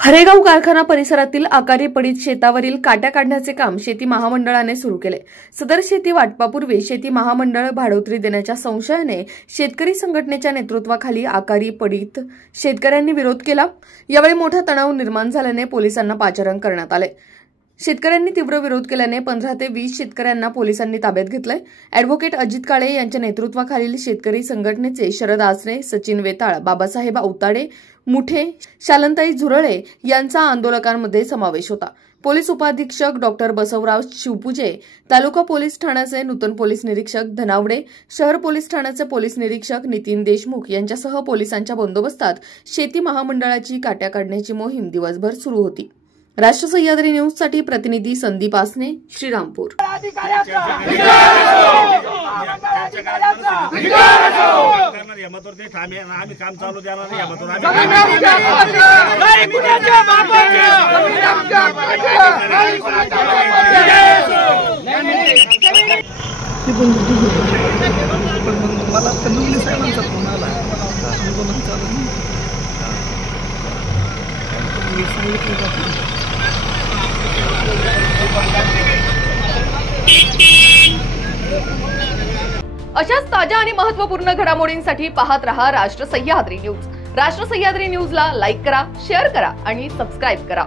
हरेगाव कारखाना परिसरातील आकारी पडीत शेतावरील काट्या काढण्याचे काम शेती महामंडळाने सुरू केले। सदर शेती वाटपापूर्वी शेती महामंडळ भाडोत्री देण्याच्या संशयाने शेतकरी संघटनेच्या नेतृत्वाखाली आकारी पडीत शेतकऱ्यांनी विरोध केला। यावेळी मोठा तणाव निर्माण झाल्याने पोलिसांना पाचारण करण्यात आले। शेतकऱ्यांनी तीव्र विरोध केल्याने 15 ते 20 शेतकऱ्यांना पोलिसांनी ताब्यात घेतले। ॲडव्होकेट अजित काळे यांच्या नेतृत्वाखालील शेतकरी संघटनेचे शरद आसरे, सचिन वेताळ, बाबासाहेब औताडे, मुठे, शालंताई झुरळे यांचा आंदोलकांमध्ये समावेश होता। पोलीस उपाधीक्षक डॉक्टर बसवराव शिवपूजे, तालुका पोलीस ठाण्याचे नूतन पोलीस निरीक्षक धनावडे, शहर पोलीस ठाण्याचे पोलीस निरीक्षक नितीन देशमुख यांच्यासह पोलिसांच्या बंदोबस्तात शेती महामंडळाची काट्या काढण्याची मोहीम दिवसभर सुरू होती। राष्ट्र सह्याद्री न्यूज साठी प्रतिनिधी संदीप आसने, श्रीरामपूर। अशाच ताज्या आणि महत्त्वपूर्ण घडामोडींसाठी पाहत रहा राष्ट्र सह्याद्री न्यूज। राष्ट्र सह्याद्री न्यूजला लाईक करा, शेअर करा आणि सबस्क्राइब करा।